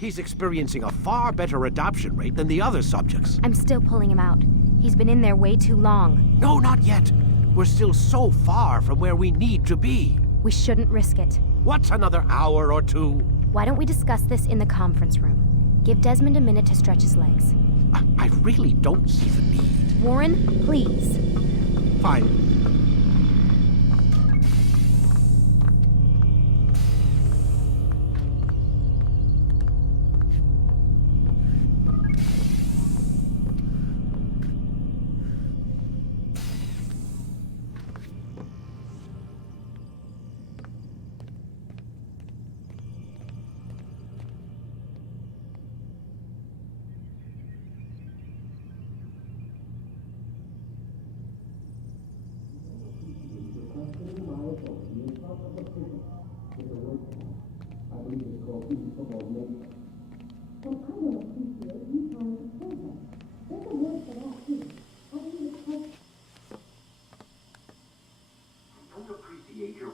He's experiencing a far better adoption rate than the other subjects. I'm still pulling him out. He's been in there way too long. No, not yet. We're still so far from where we need to be. We shouldn't risk it. What's another hour or two? Why don't we discuss this in the conference room? Give Desmond a minute to stretch his legs. I really don't see the need. Warren, please. Fine.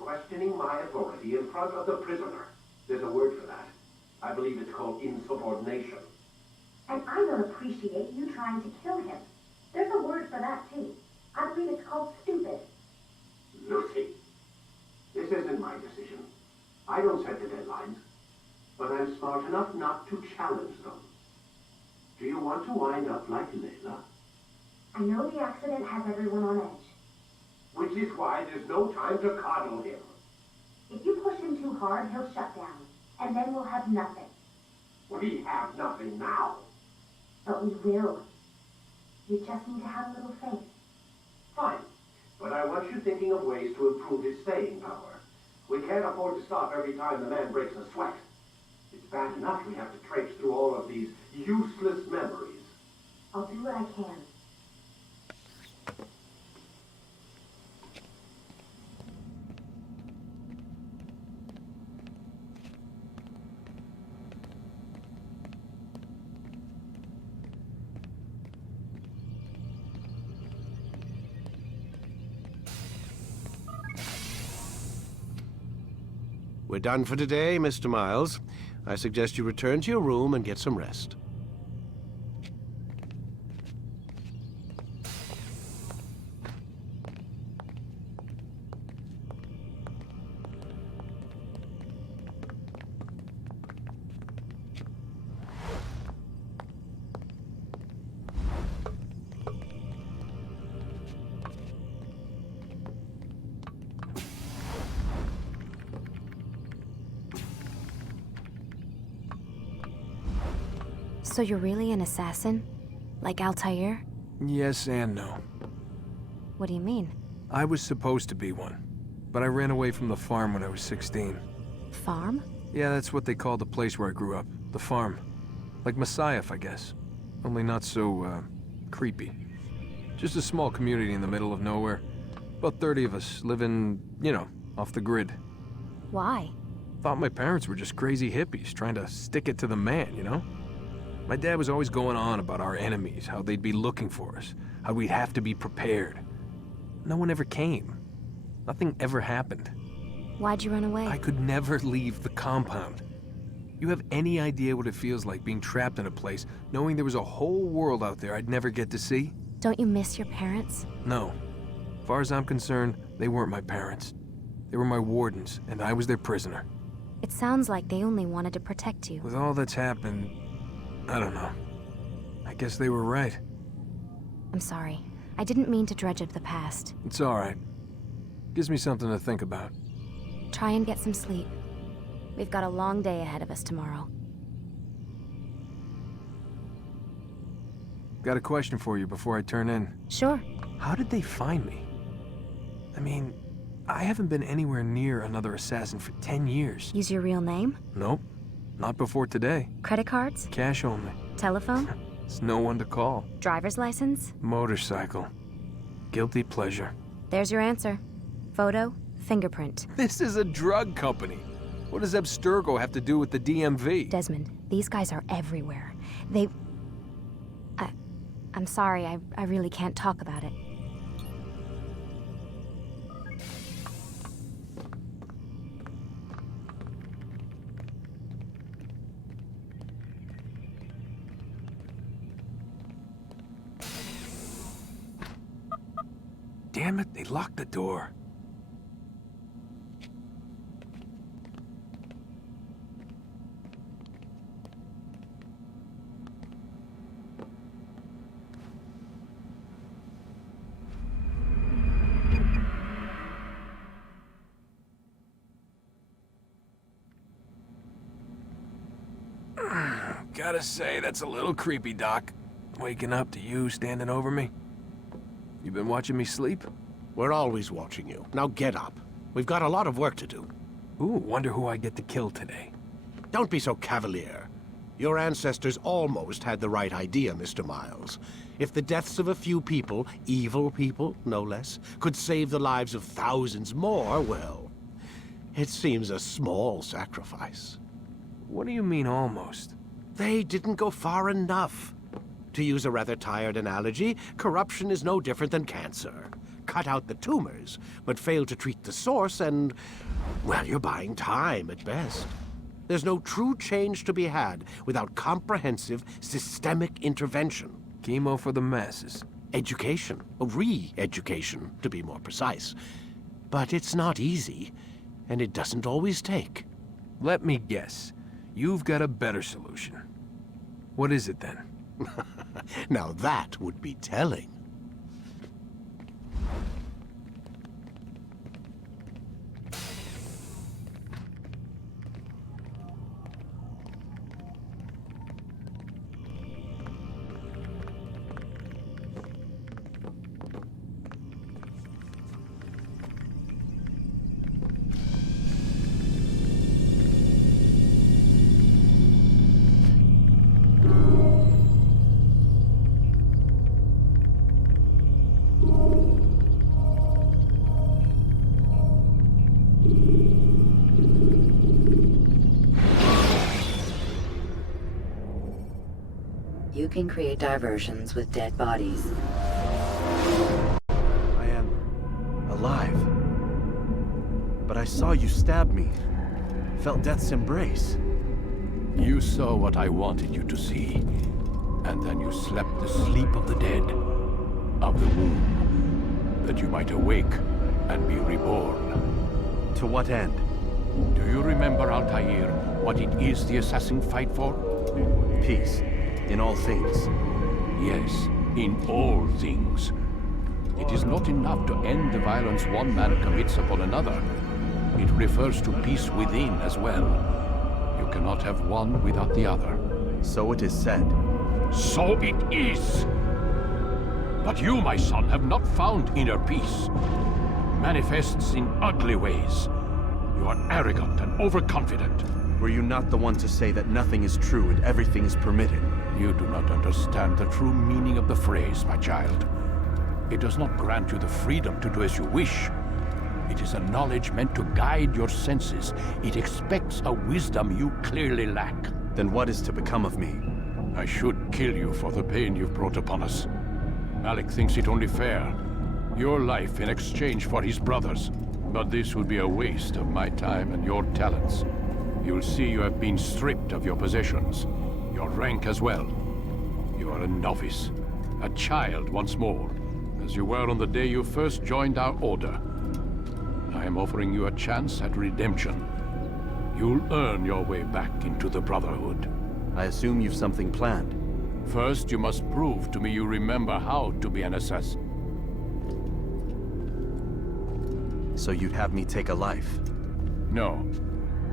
Questioning my authority in front of the prisoner. There's a word for that. I believe it's called insubordination. And I don't appreciate you trying to kill him. There's a word for that, too. I believe it's called stupid. Lucy, this isn't my decision. I don't set the deadlines. But I'm smart enough not to challenge them. Do you want to wind up like Layla? I know the accident has everyone on edge. Which is why there's no time to coddle him. If you push him too hard, he'll shut down. And then we'll have nothing. We have nothing now. But we will. You just need to have a little faith. Fine. But I want you thinking of ways to improve his staying power. We can't afford to stop every time the man breaks a sweat. It's bad enough we have to traipse through all of these useless memories. I'll do what I can. We're done for today, Mr. Miles. I suggest you return to your room and get some rest. So you're really an assassin? Like Altair? Yes and no. What do you mean? I was supposed to be one, but I ran away from the farm when I was 16. Farm? Yeah, that's what they called the place where I grew up. The farm. Like Messiah, I guess. Only not so, creepy. Just a small community in the middle of nowhere. About 30 of us living, you know, off the grid. Why? Thought my parents were just crazy hippies trying to stick it to the man, you know? My dad was always going on about our enemies, how they'd be looking for us, how we'd have to be prepared. No one ever came. Nothing ever happened. Why'd you run away? I could never leave the compound. You have any idea what it feels like being trapped in a place, knowing there was a whole world out there I'd never get to see? Don't you miss your parents? No. As far as I'm concerned, they weren't my parents. They were my wardens, and I was their prisoner. It sounds like they only wanted to protect you. With all that's happened, I don't know. I guess they were right. I'm sorry. I didn't mean to dredge up the past. It's all right. Gives me something to think about. Try and get some sleep. We've got a long day ahead of us tomorrow. Got a question for you before I turn in. Sure. How did they find me? I mean, I haven't been anywhere near another assassin for 10 years. Use your real name? Nope. Not before today. Credit cards? Cash only. Telephone? There's no one to call. Driver's license? Motorcycle. Guilty pleasure. There's your answer. Photo, fingerprint. This is a drug company. What does Abstergo have to do with the DMV? Desmond, these guys are everywhere. I'm sorry, I really can't talk about it. damn it, they locked the door. Gotta say, that's a little creepy, Doc. Waking up to you standing over me. You been watching me sleep? We're always watching you. Now get up. We've got a lot of work to do. Ooh, wonder who I get to kill today. Don't be so cavalier. Your ancestors almost had the right idea, Mr. Miles. If the deaths of a few people, evil people, no less, could save the lives of thousands more, well, it seems a small sacrifice. What do you mean, almost? They didn't go far enough. To use a rather tired analogy, corruption is no different than cancer. Cut out the tumors, but fail to treat the source and, well, you're buying time at best. There's no true change to be had without comprehensive, systemic intervention. Chemo for the masses. Education, re-education, to be more precise. But it's not easy, and it doesn't always take. Let me guess. You've got a better solution. What is it, then? Now that would be telling. You can create diversions with dead bodies. I am alive. But I saw you stab me. Felt death's embrace. You saw what I wanted you to see. And then you slept the sleep of the dead, of the womb, that you might awake and be reborn. To what end? Do you remember, Altair, what it is the assassins fight for? Peace. In all things. Yes, in all things. It is not enough to end the violence one man commits upon another. It refers to peace within as well. You cannot have one without the other. So it is said. So it is! But you, my son, have not found inner peace. It manifests in ugly ways. You are arrogant and overconfident. Were you not the one to say that nothing is true and everything is permitted? You do not understand the true meaning of the phrase, my child. It does not grant you the freedom to do as you wish. It is a knowledge meant to guide your senses. It expects a wisdom you clearly lack. Then what is to become of me? I should kill you for the pain you've brought upon us. Malik thinks it only fair. Your life in exchange for his brother's. But this would be a waste of my time and your talents. You'll see you have been stripped of your possessions. Your rank as well. You are a novice. A child once more. As you were on the day you first joined our order. I am offering you a chance at redemption. You'll earn your way back into the Brotherhood. I assume you've something planned. First, you must prove to me you remember how to be an assassin. So you'd have me take a life? No.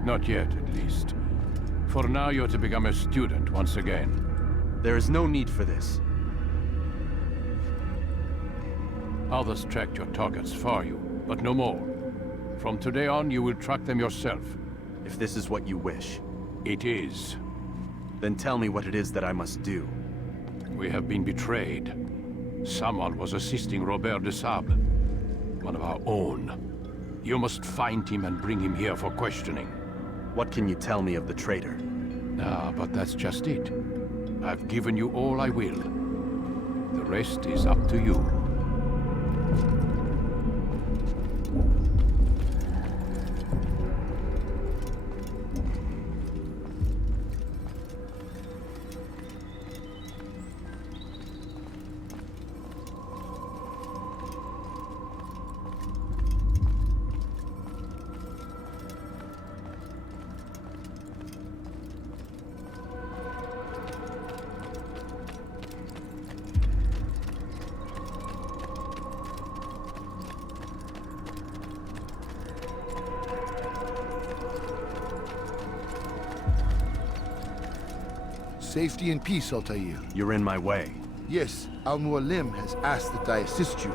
Not yet, at least. For now, you're to become a student once again. There is no need for this. Others tracked your targets for you, but no more. From today on, you will track them yourself. If this is what you wish. It is. Then tell me what it is that I must do. We have been betrayed. Someone was assisting Robert de Sable, one of our own. You must find him and bring him here for questioning. What can you tell me of the traitor? Ah, but that's just it. I've given you all I will. The rest is up to you. Safety and peace, Altair. You're in my way. Yes, Al-Mualim has asked that I assist you.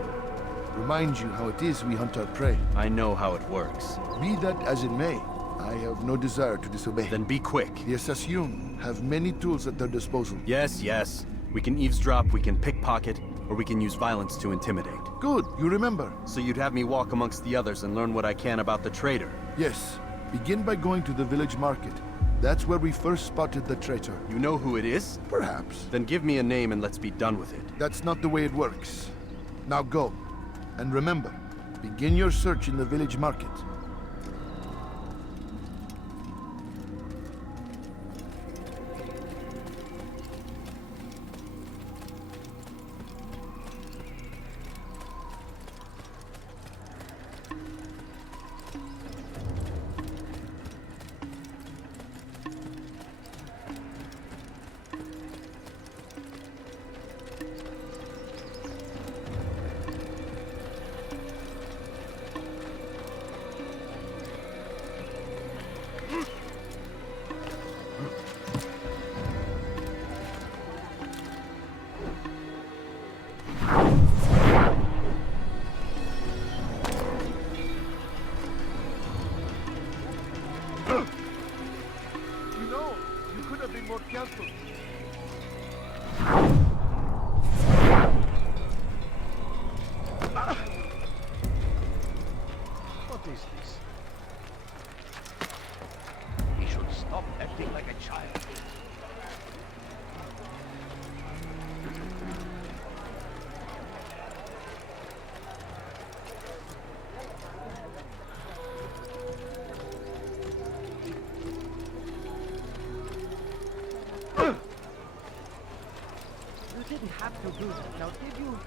Remind you how it is we hunt our prey. I know how it works. Be that as it may, I have no desire to disobey. Then be quick. The Assassin have many tools at their disposal. Yes, yes. We can eavesdrop, we can pickpocket, or we can use violence to intimidate. Good, you remember. So you'd have me walk amongst the others and learn what I can about the traitor? Yes. Begin by going to the village market. That's where we first spotted the traitor. You know who it is? Perhaps. Then give me a name and let's be done with it. That's not the way it works. Now go. And remember, begin your search in the village market. More careful. What is this? He should stop acting like a child. You didn't have to do that, now did you?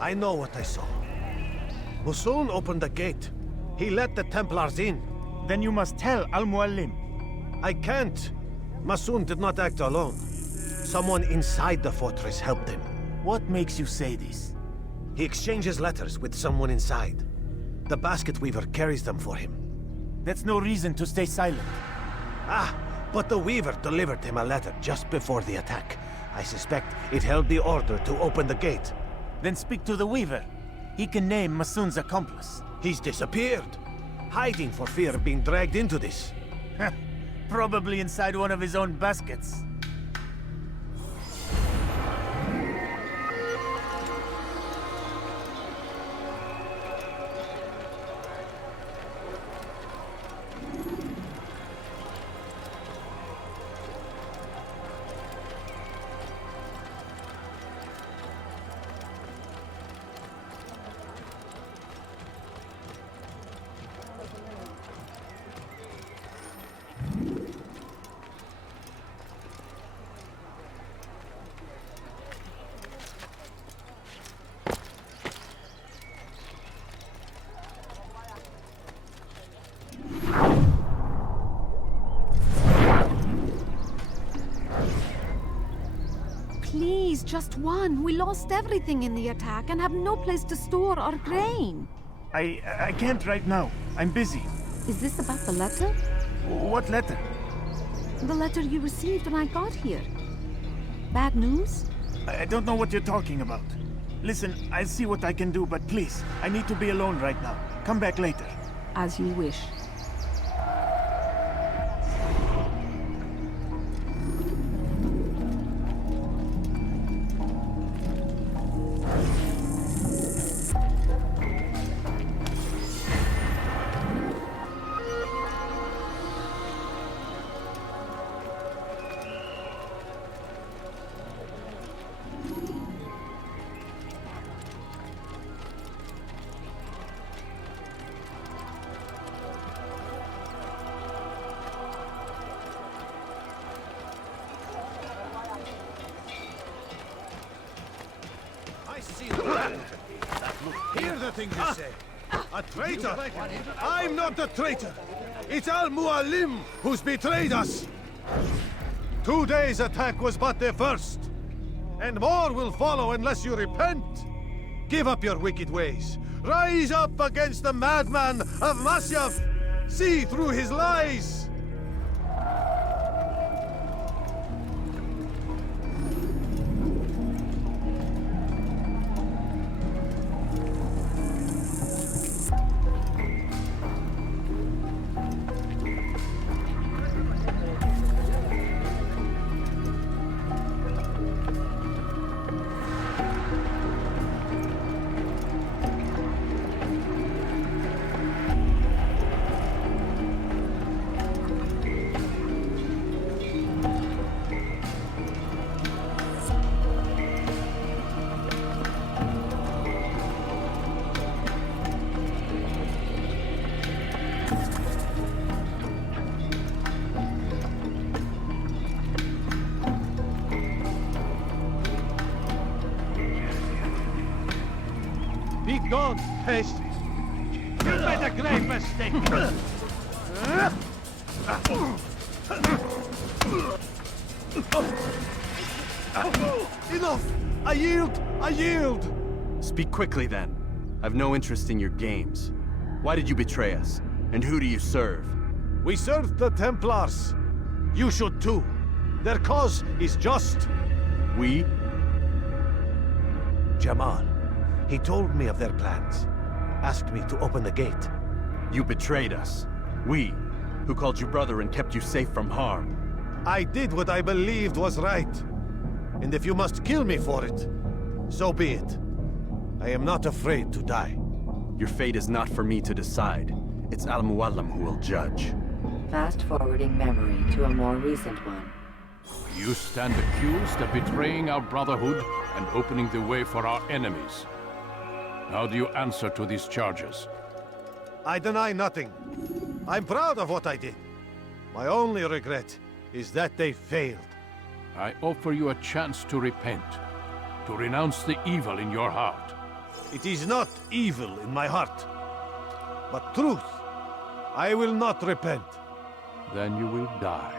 I know what I saw. Musun opened the gate. He let the Templars in. Then you must tell Al-Mualim. I can't. Masun did not act alone. Someone inside the fortress helped him. What makes you say this? He exchanges letters with someone inside. The basket weaver carries them for him. That's no reason to stay silent. Ah, but the weaver delivered him a letter just before the attack. I suspect it held the order to open the gate. Then speak to the weaver. He can name Masun's accomplice. He's disappeared, hiding for fear of being dragged into this. Probably inside one of his own baskets. Please, just one. We lost everything in the attack and have no place to store our grain. I can't right now. I'm busy. Is this about the letter? What letter? The letter you received when I got here. Bad news? I don't know what you're talking about. Listen, I'll see what I can do, but please, I need to be alone right now. Come back later. As you wish. Hear the things you say. A traitor? I'm not a traitor. It's Al-Mualim who's betrayed us. Today's attack was but the first. And more will follow unless you repent. Give up your wicked ways. Rise up against the madman of Masyaf. See through his lies. Be gone, pest! You made a grave mistake! Enough! I yield! I yield! Speak quickly then. I've no interest in your games. Why did you betray us? And who do you serve? We serve the Templars. You should too. Their cause is just. We? Jamal. He told me of their plans. Asked me to open the gate. You betrayed us. We, who called you brother and kept you safe from harm. I did what I believed was right. And if you must kill me for it, so be it. I am not afraid to die. Your fate is not for me to decide. It's Al-Mualim who will judge. Fast-forwarding memory to a more recent one. You stand accused of betraying our brotherhood and opening the way for our enemies. How do you answer to these charges? I deny nothing. I'm proud of what I did. My only regret is that they failed. I offer you a chance to repent, to renounce the evil in your heart. It is not evil in my heart, but truth. I will not repent. Then you will die.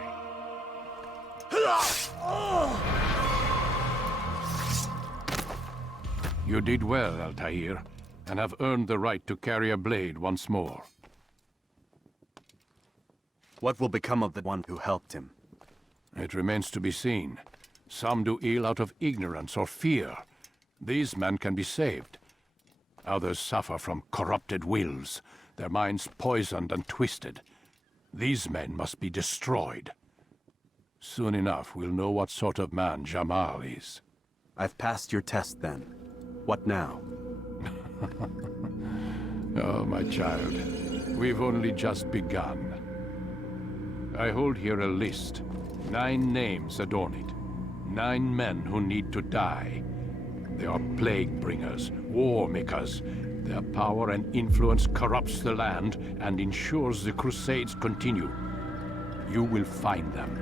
You did well, Altair, and have earned the right to carry a blade once more. What will become of the one who helped him? It remains to be seen. Some do ill out of ignorance or fear. These men can be saved. Others suffer from corrupted wills, their minds poisoned and twisted. These men must be destroyed. Soon enough, we'll know what sort of man Jamal is. I've passed your test then. What now? Oh, my child. We've only just begun. I hold here a list. 9 names adorn it. 9 men who need to die. They are plague bringers, war makers. Their power and influence corrupts the land and ensures the Crusades continue. You will find them.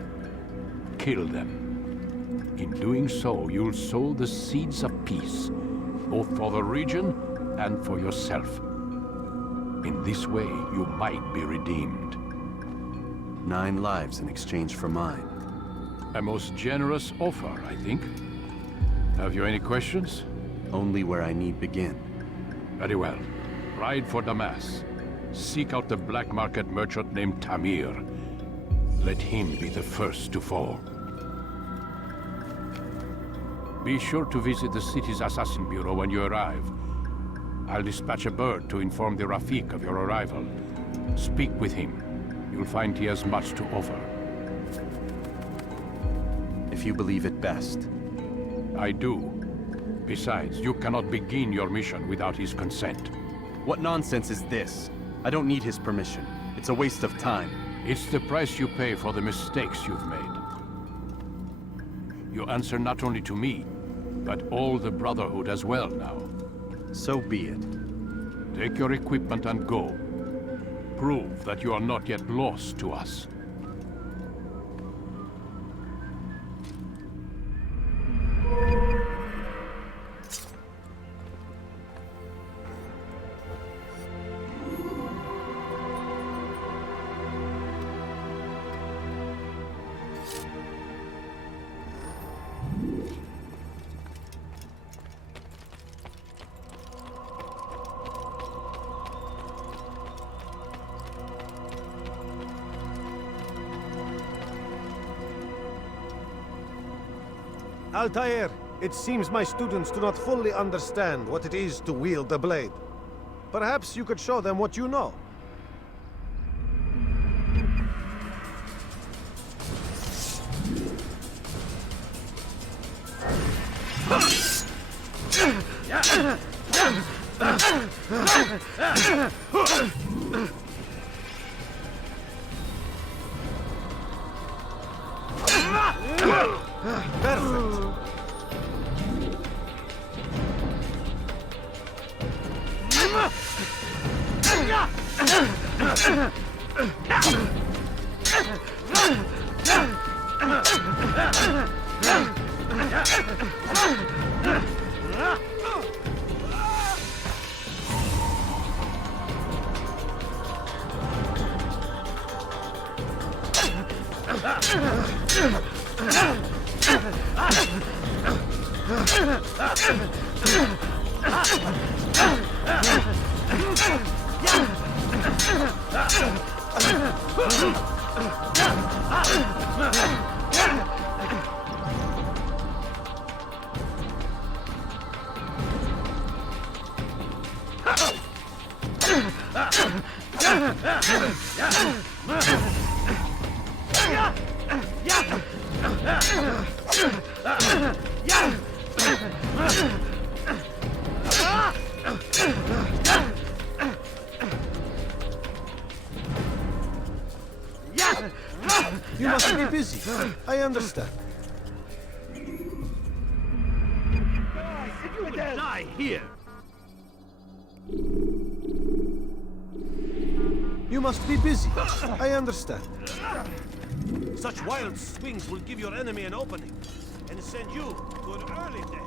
Kill them. In doing so, you'll sow the seeds of peace, both for the region and for yourself. In this way, you might be redeemed. 9 lives in exchange for mine. A most generous offer, I think. Have you any questions? Only where I need begin. Very well. Ride for Damas. Seek out the black market merchant named Tamir. Let him be the first to fall. Be sure to visit the city's assassin bureau when you arrive. I'll dispatch a bird to inform the Rafik of your arrival. Speak with him. You'll find he has much to offer. If you believe it best. I do. Besides, you cannot begin your mission without his consent. What nonsense is this? I don't need his permission. It's a waste of time. It's the price you pay for the mistakes you've made. You answer not only to me, but all the Brotherhood as well now. So be it. Take your equipment and go. Prove that you are not yet lost to us. Altair, it seems my students do not fully understand what it is to wield the blade. Perhaps you could show them what you know. You must be busy. I understand. You would die here. You must be busy. I understand. Such wild swings will give your enemy an opening and send you to an early death.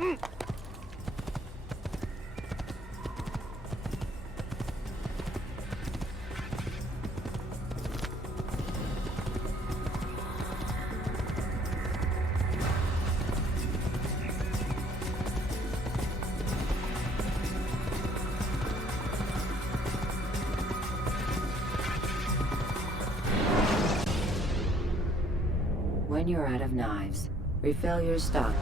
When you're out of knives, refill your stock.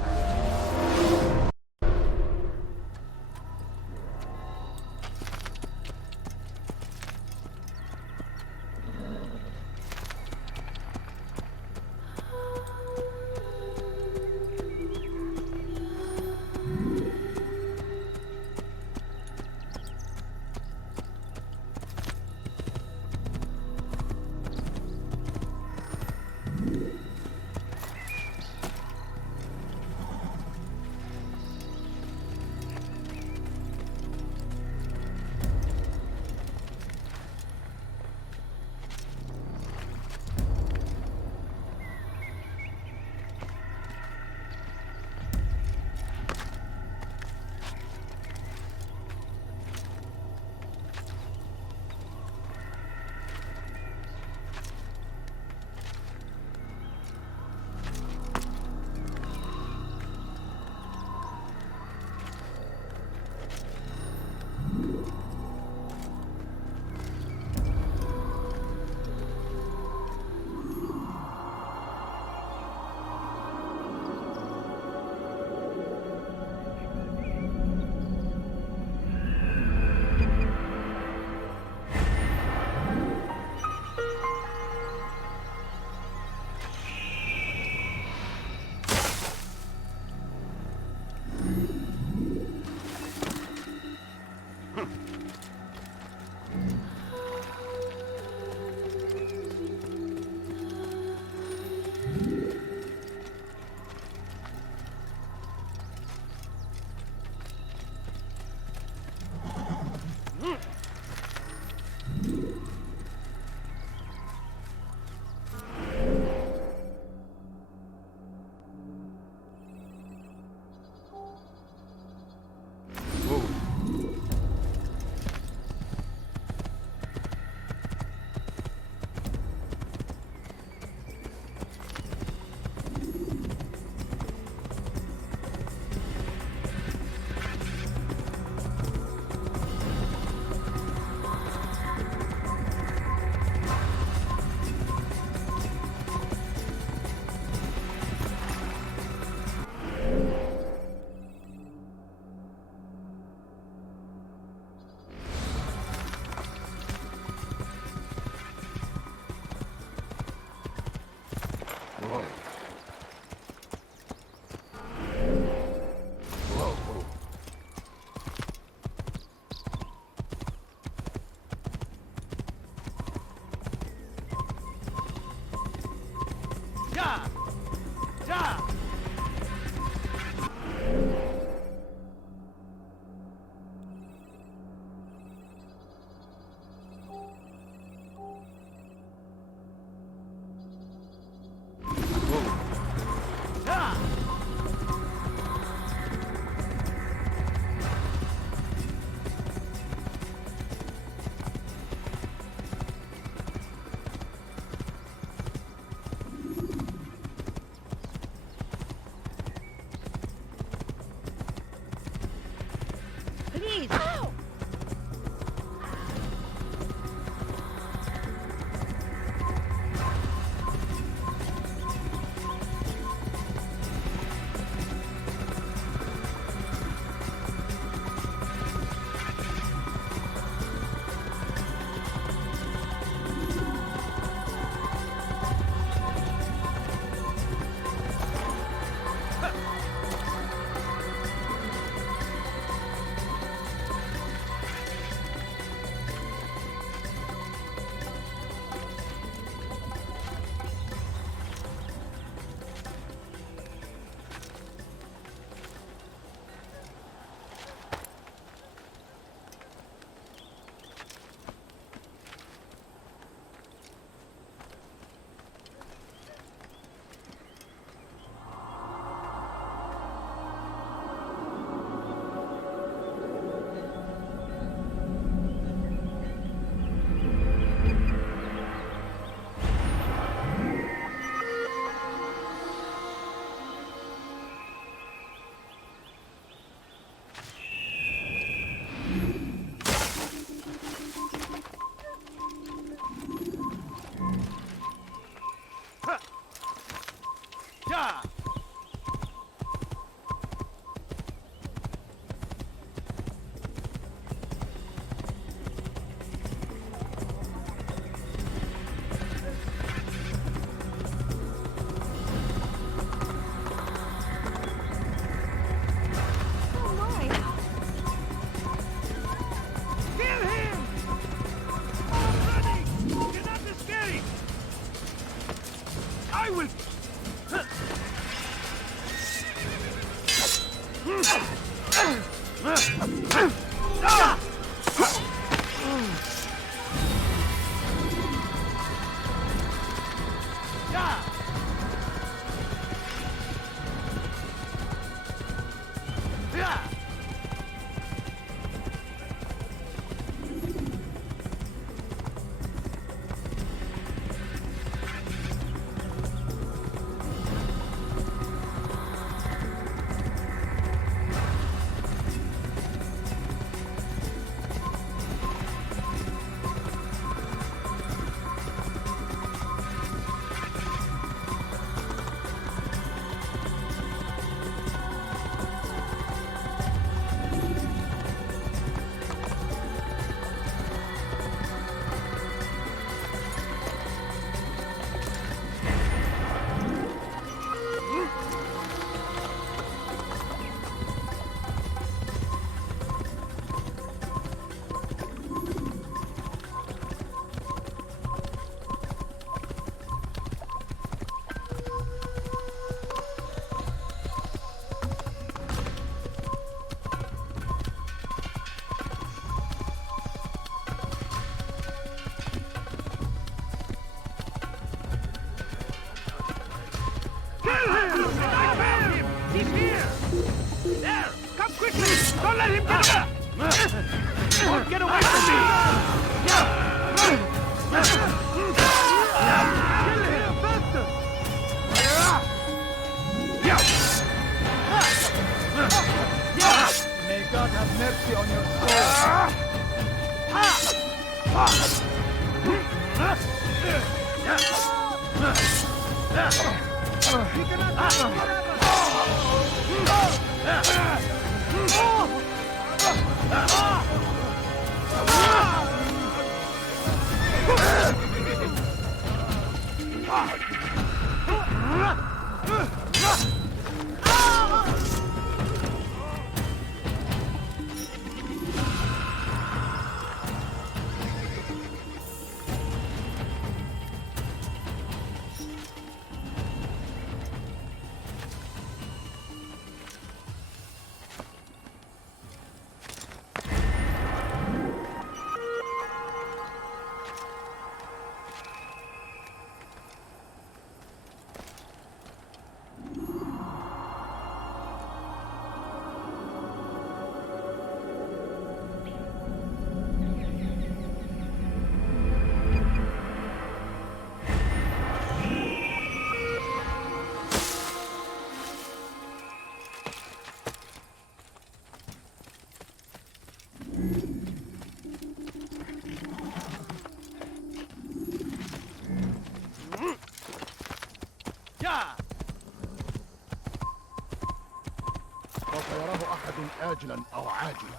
آجلا أو عاجلا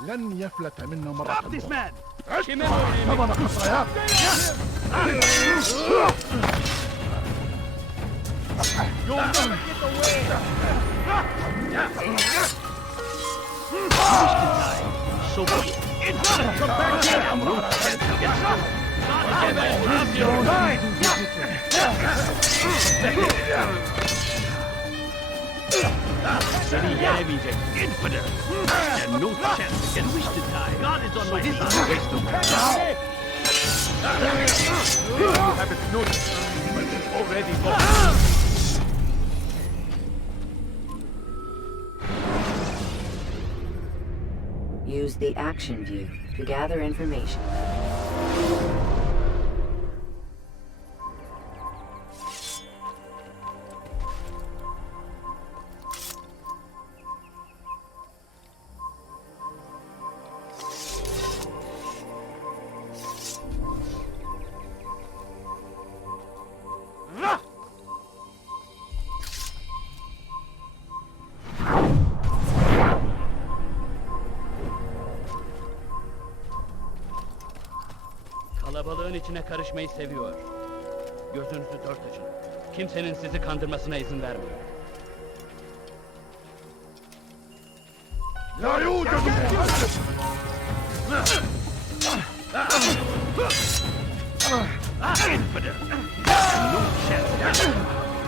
لن يفلت منا مرة أخرى. ثمن خطاياك. So be it. Come back here. No chance to get shot. City enemies are infidels. And no chance to get wish to die. God is on my side. Waste of time. You haven't noticed, but it's already gone. Use the action view to gather information. işlerin içine karışmayı seviyor. Gözünüzü dört açın. Kimsenin sizi kandırmasına izin vermeyin. Infidel! No chance!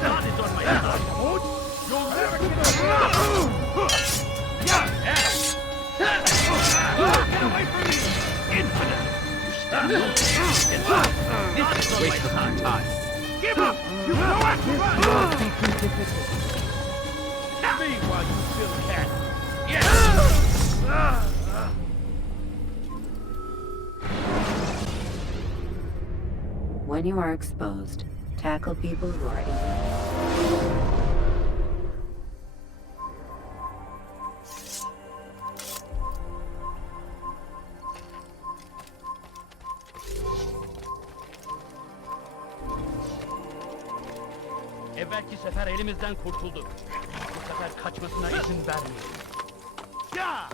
God is on my side! You'll never get away from me! Infidel! No chance! God is on my side! Give up! You know it! Me while you still can! Yes! When you are exposed, tackle people who are in. Evvelki sefer elimizden kurtuldu. Bu sefer kaçmasına izin vermeyin. Ya!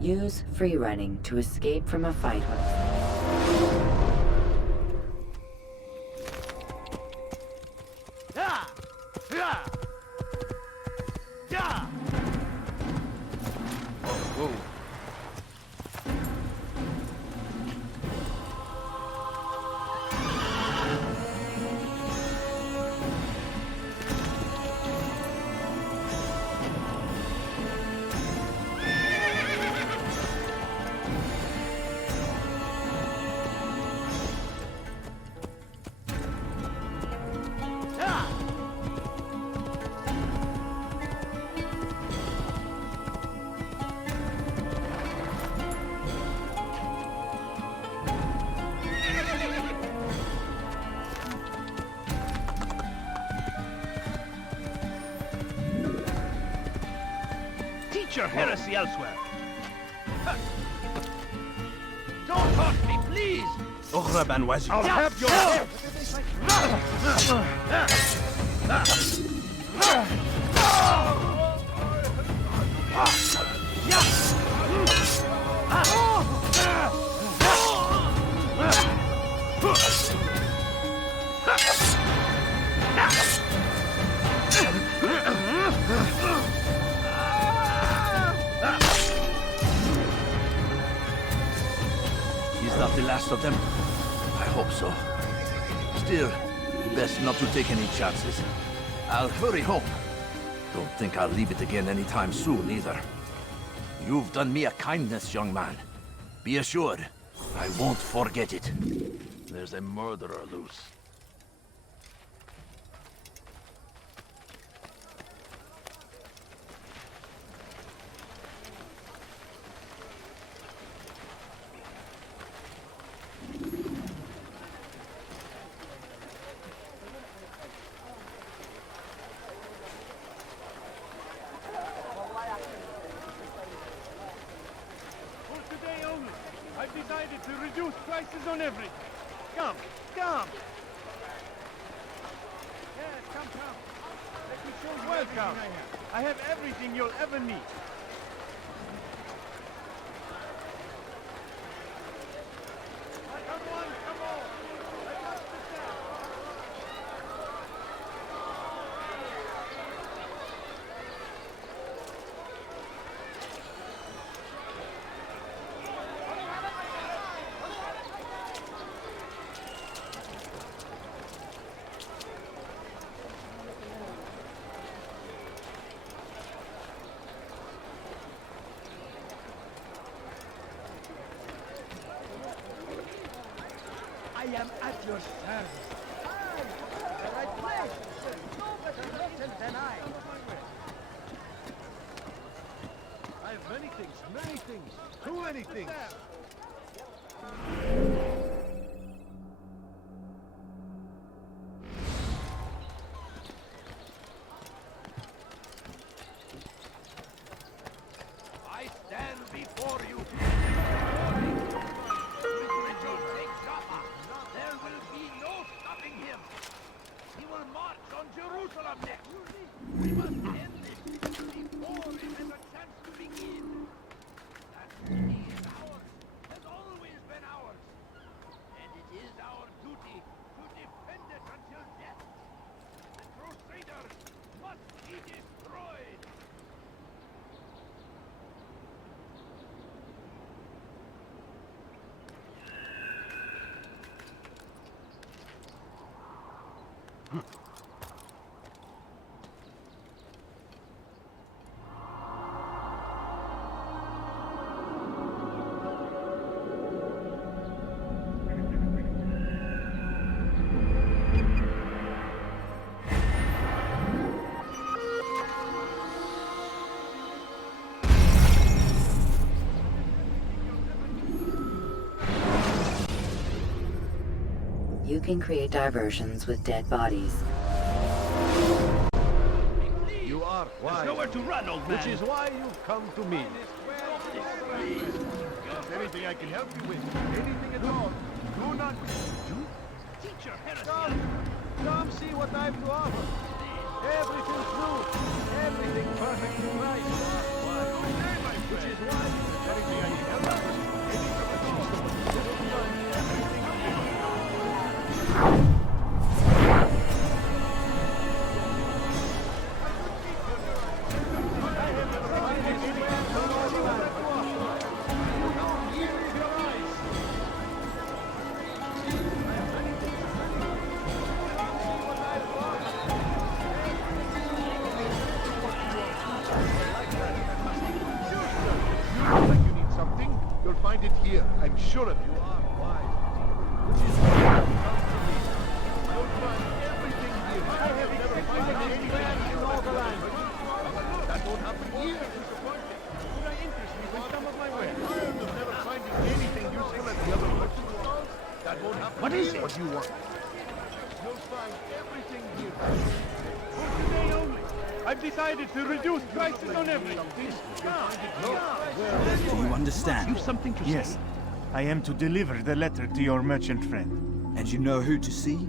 Use free running to escape from a fight with. Whoa. Teach your heresy elsewhere. Don't hurt me, please! I'll have your head! He's not the last of them. I hope so. Still, best not to take any chances. I'll hurry home. Don't think I'll leave it again anytime soon, either. You've done me a kindness, young man. Be assured, I won't forget it. There's a murderer loose. I've decided to reduce prices on everything. Come, come. Yes, come. Let me show you. Welcome. I have everything you'll ever need. Come on. Let us sit down. 「am at your service. The right place. No better merchant than I. I have many things, too many things. I stand before you. There will be no stopping him. He will march on Jerusalem next. We must end this before it has a chance to begin. That city is ours, has always been ours. And it is our duty to defend it until death. The Crusaders must be destroyed. You can create diversions with dead bodies. You are wise. There's nowhere to run, old man. Which is why you've come to me. Is there anything I can help you with? Anything at all? Do not... Teacher, Come see what I have to offer. Everything true. Everything perfectly right. Which is why... Anything I can help you with? Anything at all? Find it here. I'm sure of it. You are wise. Which is why you come to me. You'll find everything here. I have never found anything in all the land. That won't happen here. Disappointed. Would I interest me in some of my way? Tired of never finding anything useful at the other merchant stalls? That won't happen. What is it? What do you want? You'll find everything here. For today only. I've decided to reduce prices on everything. Do you understand? You've something to say? Yes. I am to deliver the letter to your merchant friend. And you know who to see?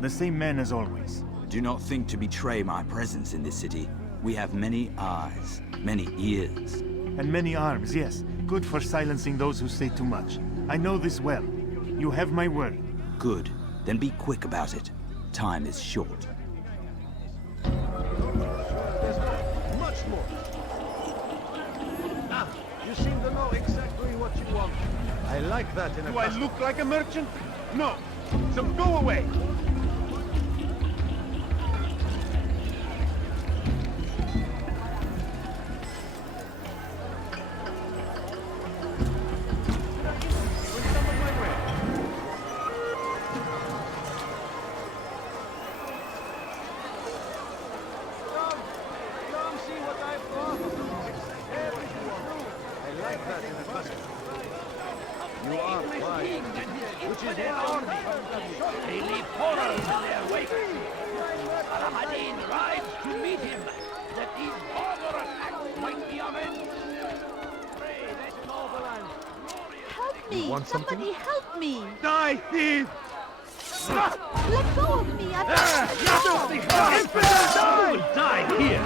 The same man as always. Do not think to betray my presence in this city. We have many eyes, many ears. And many arms, yes. Good for silencing those who say too much. I know this well. You have my word. Good. Then be quick about it. Time is short. Much more. Ah, you seem to know exactly what you want. I like that in a Do I look like a merchant? No. So go away. Somebody help me! Die, thief! Let go of me! I will die here!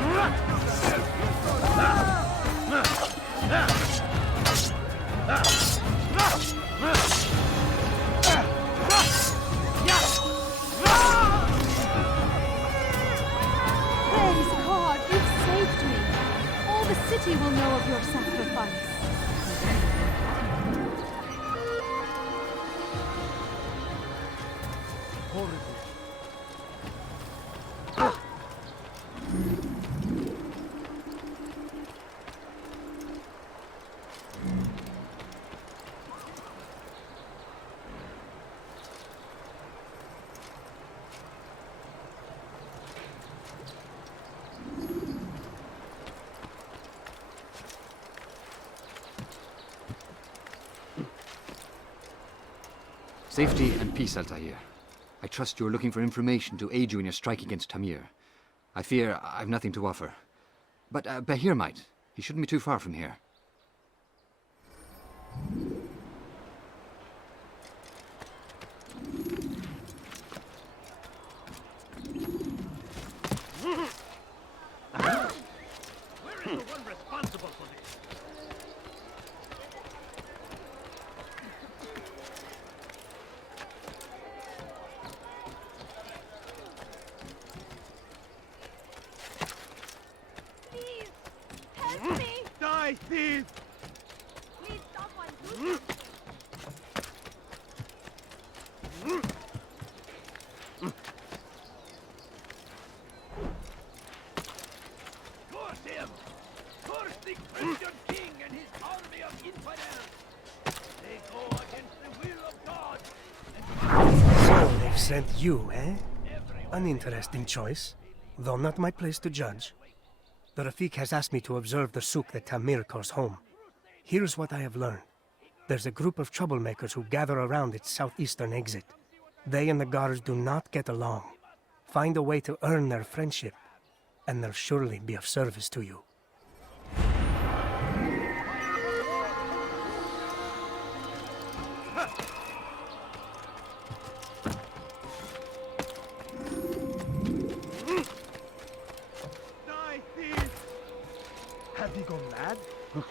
Praise God, you've saved me! All the city will know of your sacrifice. Safety and peace, Altair. I trust you are looking for information to aid you in your strike against Tamir. I fear I've nothing to offer. But Bahir might. He shouldn't be too far from here. Where is the one responsible for this? Please, help me! Die, thief! Please, someone do something. Curse him! Curse the Christian king and his army of infidels! They go against the will of God! So they've sent you, eh? An interesting choice, though not my place to judge. The Rafik has asked me to observe the souk that Tamir calls home. Here's what I have learned. There's a group of troublemakers who gather around its southeastern exit. They and the guards do not get along. Find a way to earn their friendship, and they'll surely be of service to you. Die, thief! Have you gone mad? You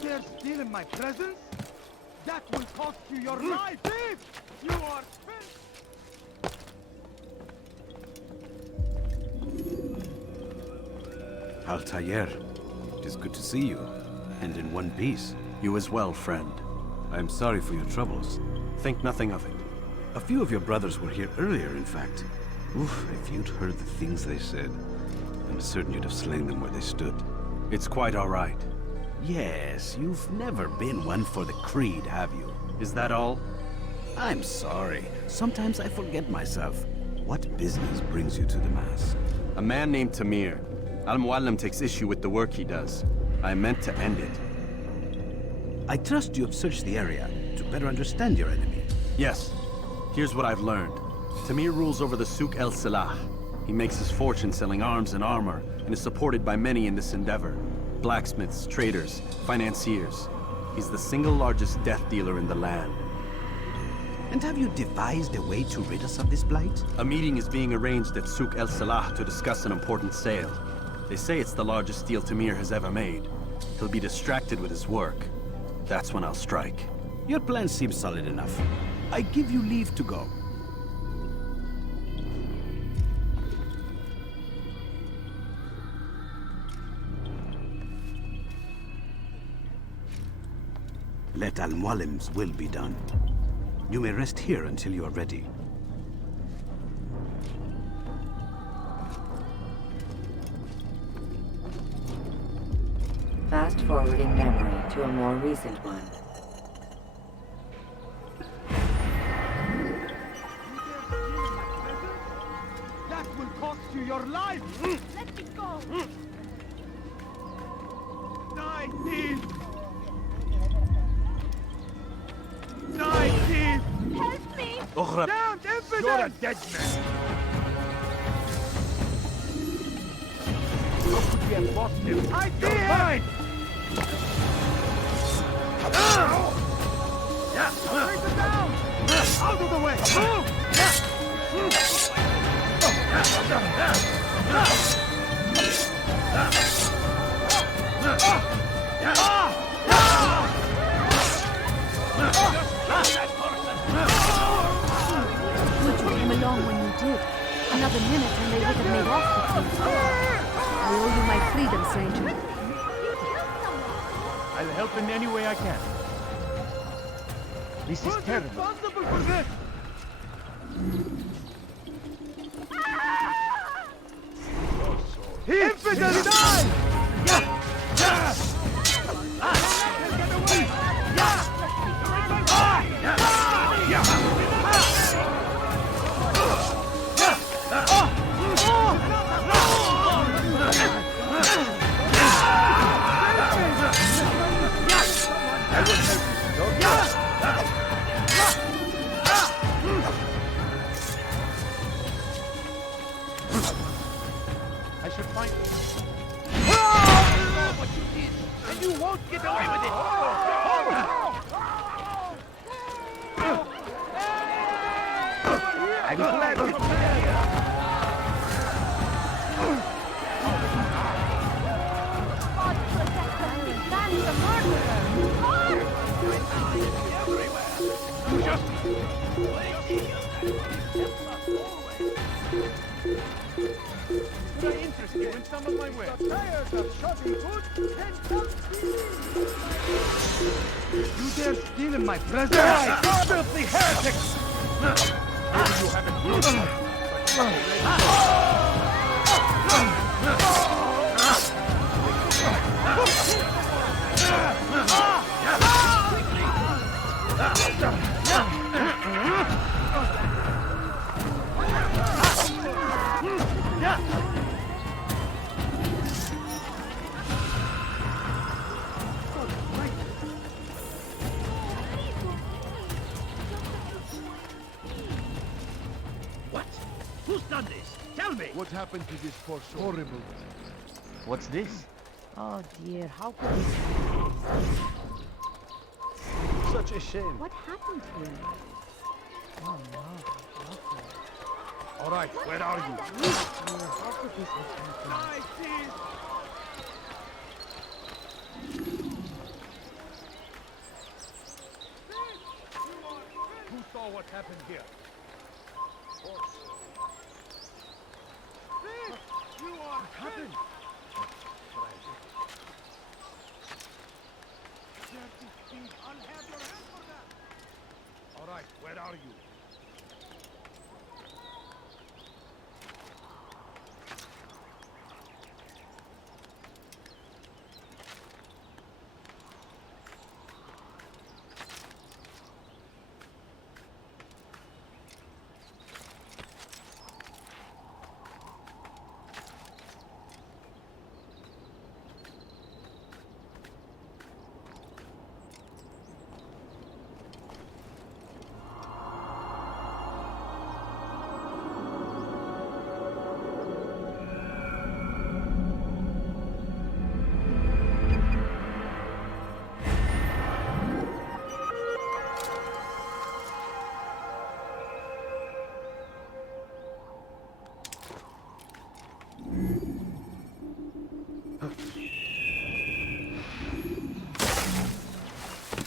dare steal in my presence? That will cost you your life, thief! You are spent! Altair, it is good to see you, and in one piece. You as well, friend. I am sorry for your troubles. Think nothing of it. A few of your brothers were here earlier, in fact. Oof, if you'd heard the things they said, I'm certain you'd have slain them where they stood. It's quite all right. Yes, you've never been one for the creed, have you? Is that all? I'm sorry. Sometimes I forget myself. What business brings you to the Mass? A man named Tamir. Al-Muallim takes issue with the work he does. I meant to end it. I trust you have searched the area to better understand your enemy. Yes. Here's what I've learned. Tamir rules over the Souk el-Salah. He makes his fortune selling arms and armor, and is supported by many in this endeavor. Blacksmiths, traders, financiers. He's the single largest death dealer in the land. And have you devised a way to rid us of this blight? A meeting is being arranged at Souk el-Salah to discuss an important sale. They say it's the largest deal Tamir has ever made. He'll be distracted with his work. That's when I'll strike. Your plan seems solid enough. I give you leave to go. Let Al-Muallim's will be done. You may rest here until you are ready. Fast-forwarding memory to a more recent one. That will cost you your life! Let me go! Die, thief! Die, thief! Help me! Damned infidel! You're a dead man! How could we have lost him? I see him! Bring them down! Out of the way! Move! Good you came along when you did. Another minute and they would have made off with you. I owe you my freedom, stranger. I'll help in any way I can. This is terrible. Who's responsible for this? Infidel, die! I should find it. You know what you did, and you won't get away with it! I'm glad to Could I interest you in some of my wares? Tired of shopping food? Then come You dare steal in my presence? Die, filthy heretics! Maybe you haven't What? Who's done this? Tell me! What happened to this poor soul? Horrible. What's this? Oh dear, how could he... Such a shame. What happened to him? Oh no, awful. All right, where are you? How could this have happened? Who saw what happened here? What happened? All right, where are you?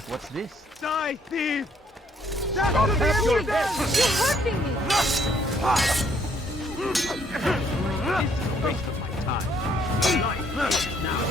What's this? Die, thief! I'll have your head! You're hurting me! This is a waste of my time. Life now.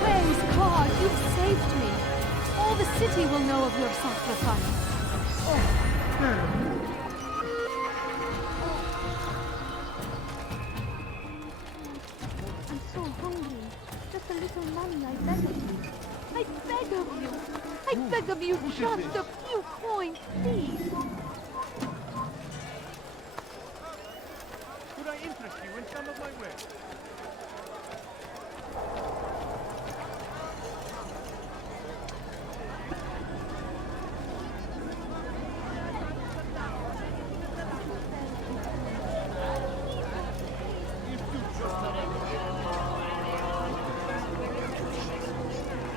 Praise God, you've saved me. All the city will know of your sacrifice. I'm so hungry. Just a little money, I beg of you. I beg of you. I beg of you, just a few coins, please. Could I interest you in some of my wares?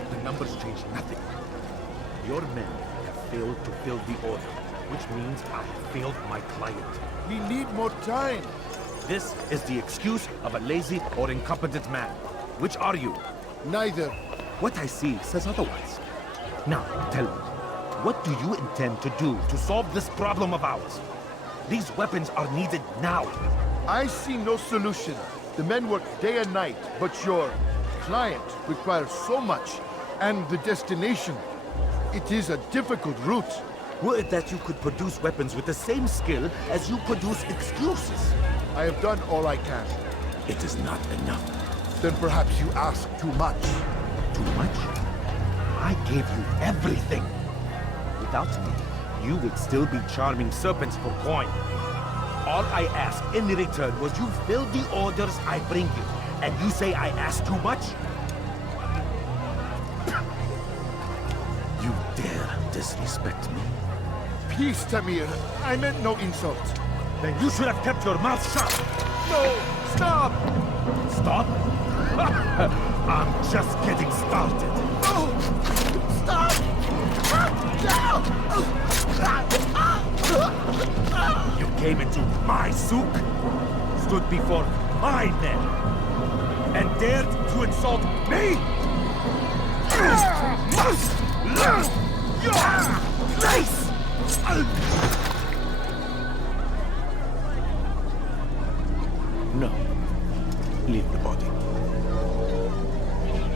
The numbers change nothing. Your men have failed to fill the order, which means I have failed my client. We need more time. This is the excuse of a lazy or incompetent man. Which are you? Neither. What I see says otherwise. Now, tell me, what do you intend to do to solve this problem of ours? These weapons are needed now. I see no solution. The men work day and night, but your client requires so much, and the destination. It is a difficult route. Were it that you could produce weapons with the same skill as you produce excuses? I have done all I can. It is not enough. then perhaps you ask too much. Too much? I gave you everything. Without me, you would still be charming serpents for coin. All I ask in return was you fill the orders I bring you. And you say I ask too much? You dare disrespect me? Peace, Tamir. I meant no insult. Then you should have kept your mouth shut. No! Stop! Stop? I'm just getting started. No! Stop! You came into my souk, stood before my men, and dared to insult me? You must learn your place! No. Leave the body.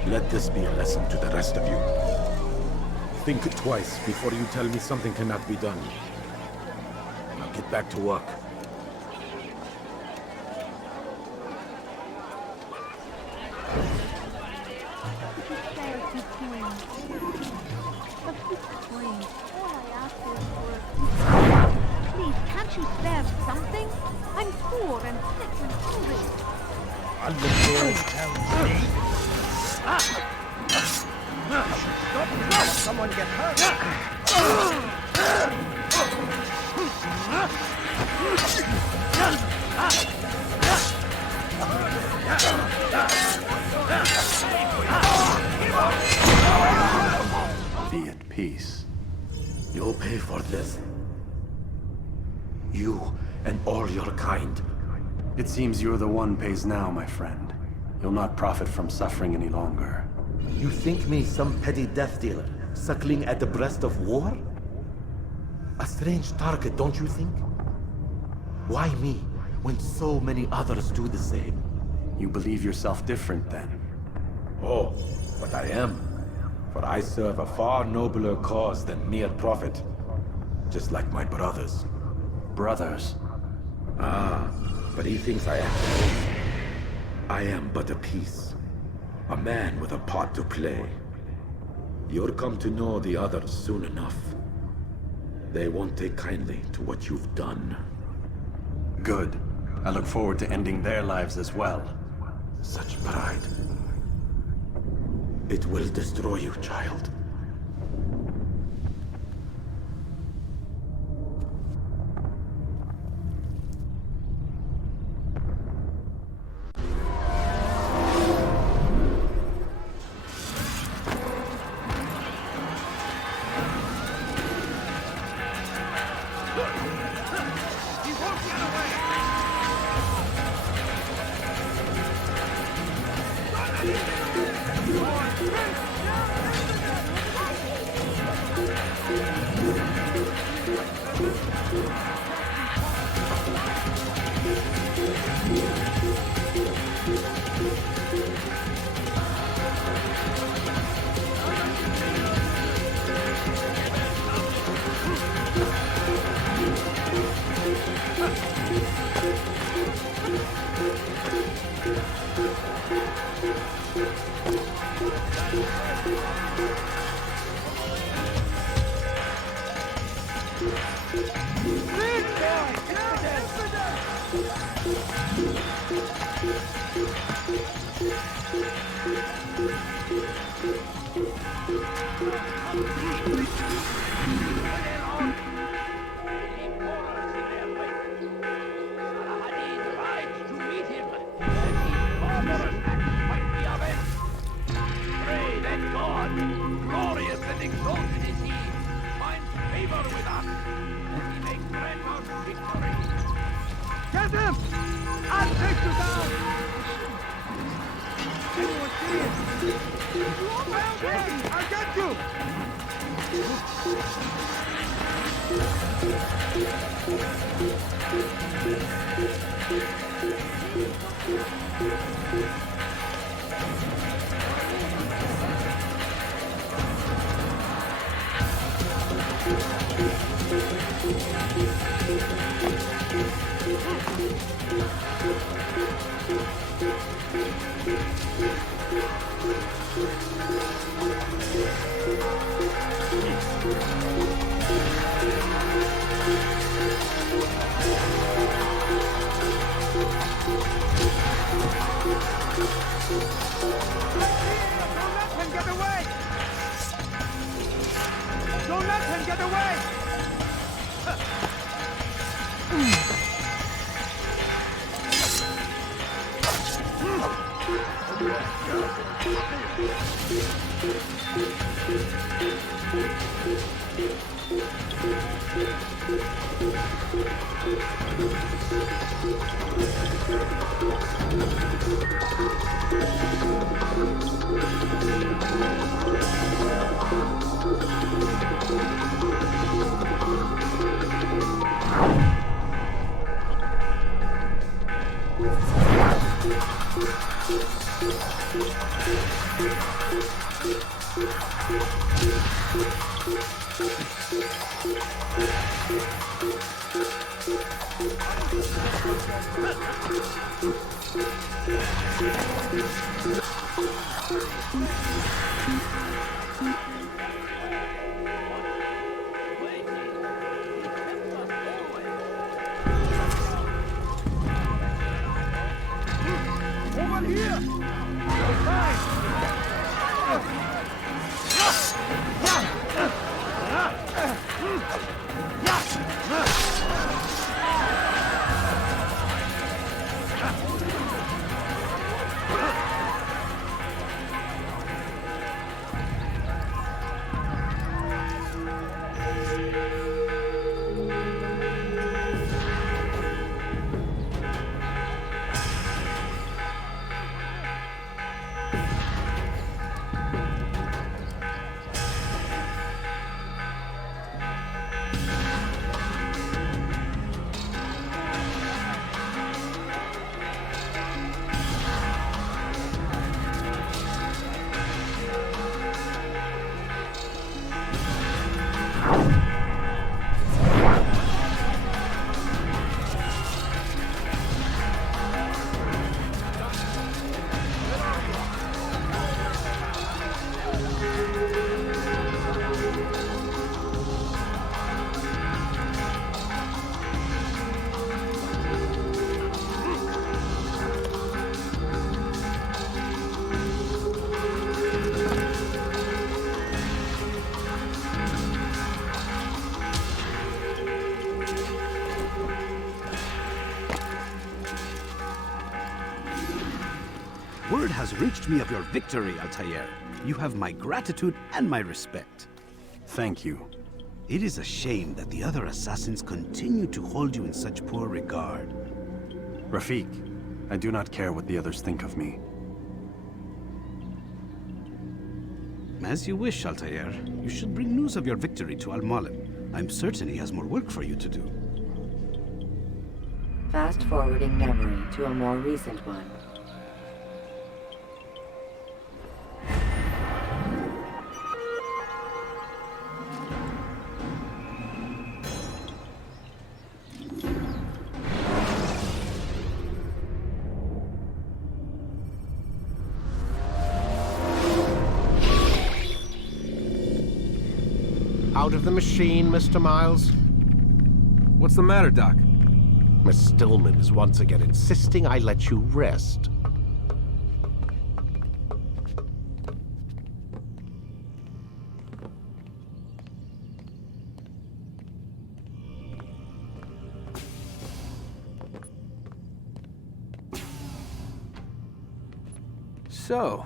Let this be a lesson to the rest of you. Think twice before you tell me something cannot be done. Now get back to work. Please, can't you spare something? I'm poor and sick and hungry. Stop! Someone get hurt! Be at peace. You'll pay for this. You and all your kind. It seems you're the one pays now, my friend. You'll not profit from suffering any longer. You think me some petty death dealer, suckling at the breast of war? A strange target, don't you think? Why me, when so many others do the same? You believe yourself different, then? Oh, but I am. For I serve a far nobler cause than mere profit. Just like my brothers. Brothers? Ah, but he thinks I am alone. I am but a piece. A man with a part to play. You'll come to know the others soon enough. They won't take kindly to what you've done. Good. I look forward to ending their lives as well. Such pride. It will destroy you, child. Word has reached me of your victory, Altair. You have my gratitude and my respect. Thank you. It is a shame that the other assassins continue to hold you in such poor regard. Rafik, I do not care what the others think of me. As you wish, Altair. You should bring news of your victory to Al-Malim. I'm certain he has more work for you to do. Fast-forwarding memory to a more recent one. Out of the machine, Mr. Miles? What's the matter, Doc? Miss Stillman is once again insisting I let you rest. So,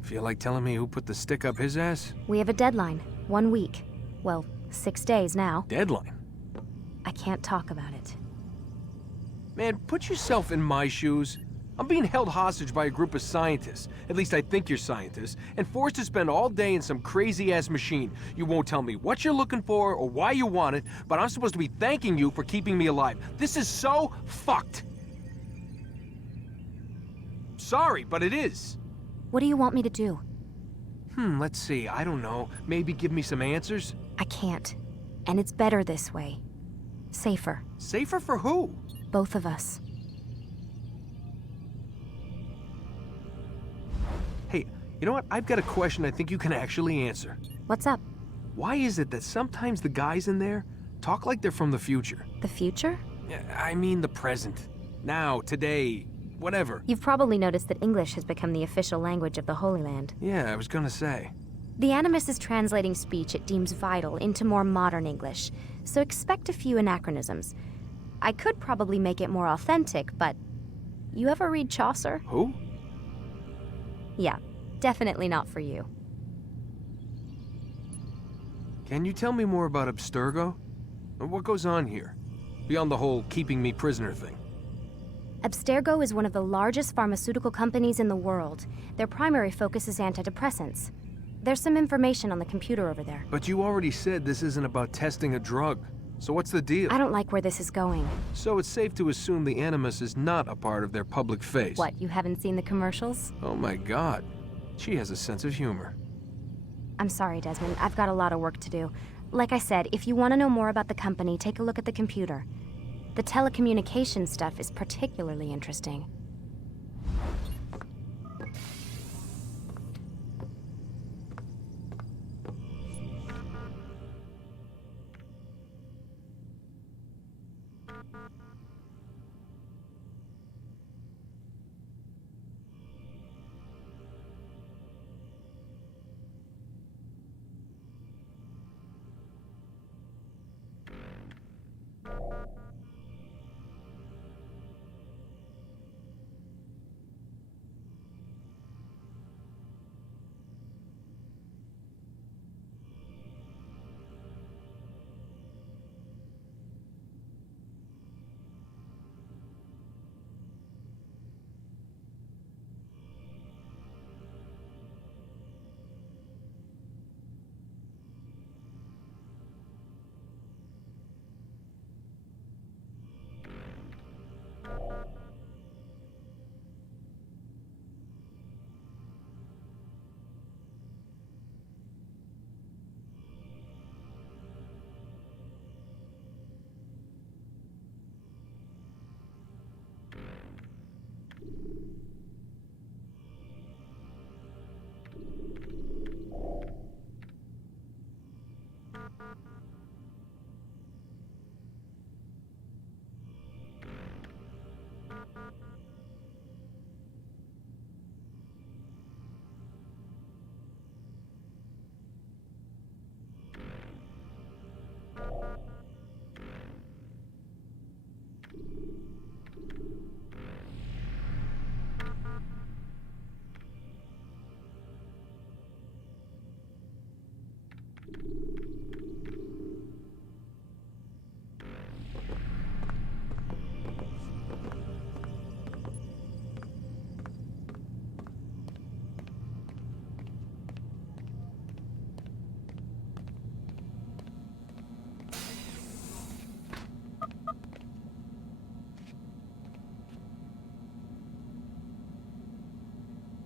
feel like telling me who put the stick up his ass? We have a deadline. 1 week. Well, 6 days now. Deadline? I can't talk about it. Man, put yourself in my shoes. I'm being held hostage by a group of scientists, at least I think you're scientists, and forced to spend all day in some crazy-ass machine. You won't tell me what you're looking for or why you want it, but I'm supposed to be thanking you for keeping me alive. This is so fucked. Sorry, but it is. What do you want me to do? Let's see, I don't know. Maybe give me some answers? I can't. And it's better this way. Safer. Safer for who? Both of us. You know what? I've got a question I think you can actually answer. What's up? Why is it that sometimes the guys in there talk like they're from the future? The future? I mean the present. Now, today, whatever. You've probably noticed that English has become the official language of the Holy Land. Yeah, I was gonna say. The Animus is translating speech it deems vital into more modern English, so expect a few anachronisms. I could probably make it more authentic, but... You ever read Chaucer? Who? Yeah, definitely not for you. Can you tell me more about Abstergo? What goes on here? Beyond the whole keeping me prisoner thing. Abstergo is one of the largest pharmaceutical companies in the world. Their primary focus is antidepressants. There's some information on the computer over there. But you already said this isn't about testing a drug. So what's the deal? I don't like where this is going. So it's safe to assume the Animus is not a part of their public face. What, you haven't seen the commercials? Oh my god. She has a sense of humor. I'm sorry, Desmond. I've got a lot of work to do. Like I said, if you want to know more about the company, take a look at the computer. The telecommunications stuff is particularly interesting.